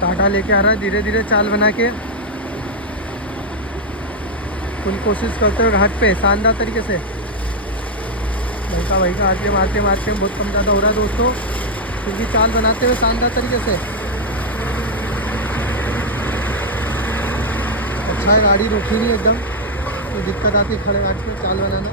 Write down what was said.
टाटा लेके आ रहा है धीरे धीरे चाल बना के। फुल कोशिश करते हुए घाट पे शानदार तरीके से। भाई का आगे मारते मारते बहुत कम ज़्यादा हो रहा है दोस्तों, फिर भी चाल बनाते हुए शानदार तरीके से। अच्छा है, गाड़ी रुकी नहीं एकदम, तो दिक्कत आती खड़े घाट पे चाल बनाना।